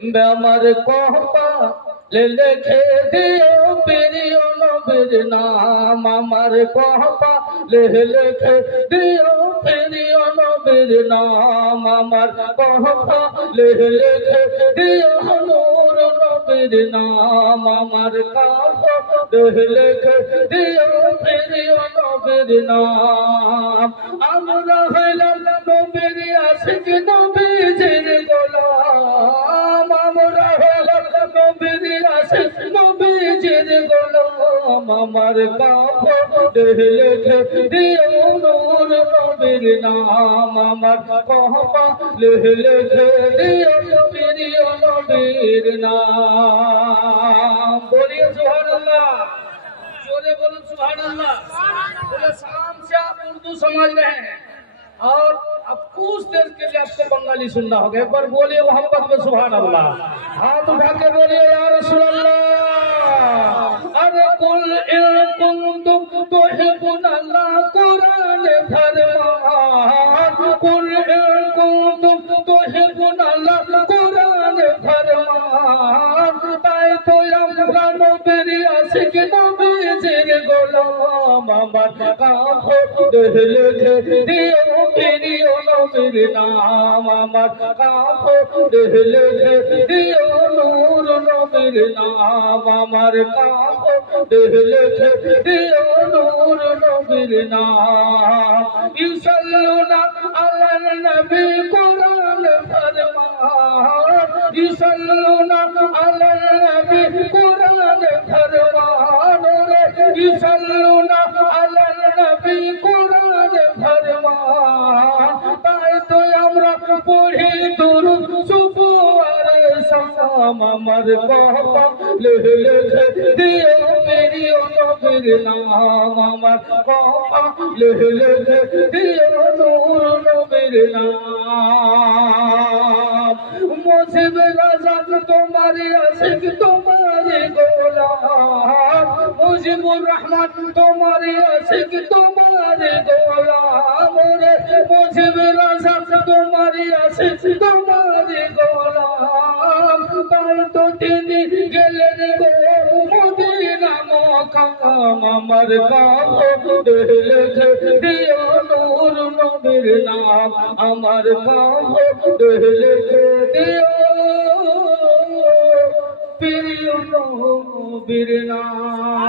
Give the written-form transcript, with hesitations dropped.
আমার কপালে লিখে দিও প্রিয় নবীর নাম, আমার কপালে লিখে দিও প্রিয় নবীর নাম, আমার কপালে লিখে দিও নূর নবীর নাম, আমার কপালে লিখে দিও প্রিয় নবীর নাম। আমরা হইলাম নবীর আশিক নবীজির গোলাম, আমরা হইলাম নবীর আশিক নবীজির গোলাম, আমার কপালে লিখে দিও নূর নবীর নাম, আমার কপালে লিখে দিও প্রিয় নবীর नाम। बोलिए सुभान अल्लाह, जोरे बोलो सुभान अल्लाह। बोले शाम से आप उर्दू समझ रहे हैं और अब कुछ देर के लिए आपको बंगाली सुनना होगा। एक बार बोलिए मोहब्बत में सुभान अल्लाह, हाथ उठा के बोलिए या रसूल अल्लाह। अरे कुल इन कुंतुम तुहिब्बुन अल्लाह कुरान फरमान, कुल इन कुंतुम तुहिब्बुन अल्लाह कुरान फरमान। তাই তো আমরা নবীর আশিক নবীজির গোলাম, আমার কপালে লিখে দিও প্রিয় নবীর নাম, আমার কপালে লিখে দিও নূর নবীর নাম, আমার কপালে লিখে দিও নূর নবীর নাম। ইউসাল্লুনা আলান নবী কুরআন ফরমান, ইউসাল্লুনা আলান নবী কুরআন ফরমান, ইউসাল্লুনা আলান নবী কুরআন ফরমান। তাই তো আমরা পড়ি দুরূদ সুবহ আর শাম, আমার কপালে লিখে দিও প্রিয় নবীর নাম, আমার কপালে লিখে দিও নূর নবীর নাম। মুজিব রাজা তোমারি আশিক তোমারি গোলাম, মুজিবুর রহমান তোমারি আশিক তোমারি গোলাম, রে মুজিব রাজা তোমারি আশিক তোমারি গোলাম। তাই তো তিনি গেলেন গো মদিনা মকাম, আমার কপালে লিখে দিও নূর নবীর নাম, আমার কপালে লিখে দিও প্রিয় নবীর নাম।